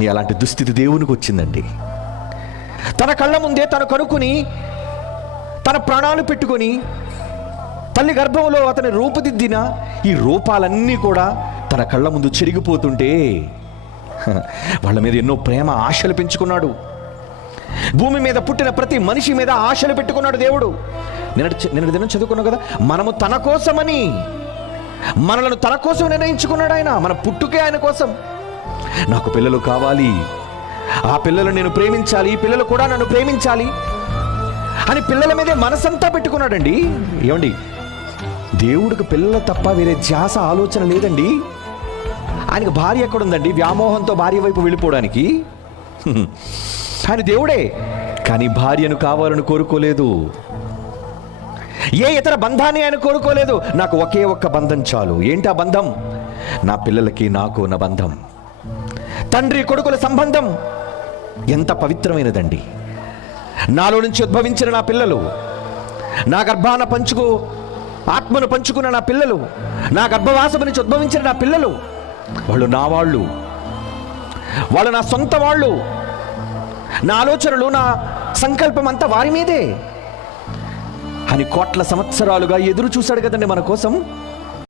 కానీ అలాంటి దుస్థితి దేవునికి వచ్చిందండి. తన కళ్ళ ముందే తను కనుక్కుని తన ప్రాణాలు పెట్టుకొని తల్లి గర్భంలో అతని రూపుదిద్దిన ఈ రూపాలన్నీ కూడా తన కళ్ళ ముందు చెరిగిపోతుంటే వాళ్ళ మీద ఎన్నో ప్రేమ ఆశలు పెంచుకున్నాడు. భూమి మీద పుట్టిన ప్రతి మనిషి మీద ఆశలు పెట్టుకున్నాడు దేవుడు. నిన్నటి దినం చదువుకున్నాం కదా, మనము తన కోసమని, మనలను తన కోసం నిర్ణయించుకున్నాడు ఆయన. మన పుట్టుకే ఆయన కోసం. నాకు పిల్లలు కావాలి, ఆ పిల్లలు నేను ప్రేమించాలి, ఈ పిల్లలు కూడా నన్ను ప్రేమించాలి అని పిల్లల మీదే మనసంతా పెట్టుకున్నాడండి. ఏమండి, దేవుడికి పిల్లలు తప్ప వేరే ధ్యాస ఆలోచన లేదండి. ఆయనకు భార్య ఎక్కడుందండి వ్యామోహంతో భార్య వైపు వెళ్ళిపోవడానికి? ఆయన దేవుడే, కానీ భార్యను కావాలని కోరుకోలేదు. ఏ ఇతర బంధాన్ని ఆయన కోరుకోలేదు. నాకు ఒకే ఒక్క బంధం చాలు. ఏంటి ఆ బంధం? నా పిల్లలకి నాకు ఉన్న బంధం, తండ్రి కొడుకుల సంబంధం ఎంత పవిత్రమైనదండి. నాలో నుంచి ఉద్భవించిన నా పిల్లలు, నా గర్భాన ఆత్మను పంచుకున్న నా పిల్లలు, నా గర్భవాసము నుంచి ఉద్భవించిన నా పిల్లలు, వాళ్ళు నా వాళ్ళు, వాళ్ళు నా సొంత వాళ్ళు. నా ఆలోచనలు, నా సంకల్పం అంతా వారి మీదే అని కోట్ల సంవత్సరాలుగా ఎదురు చూశాడు కదండి మన కోసం.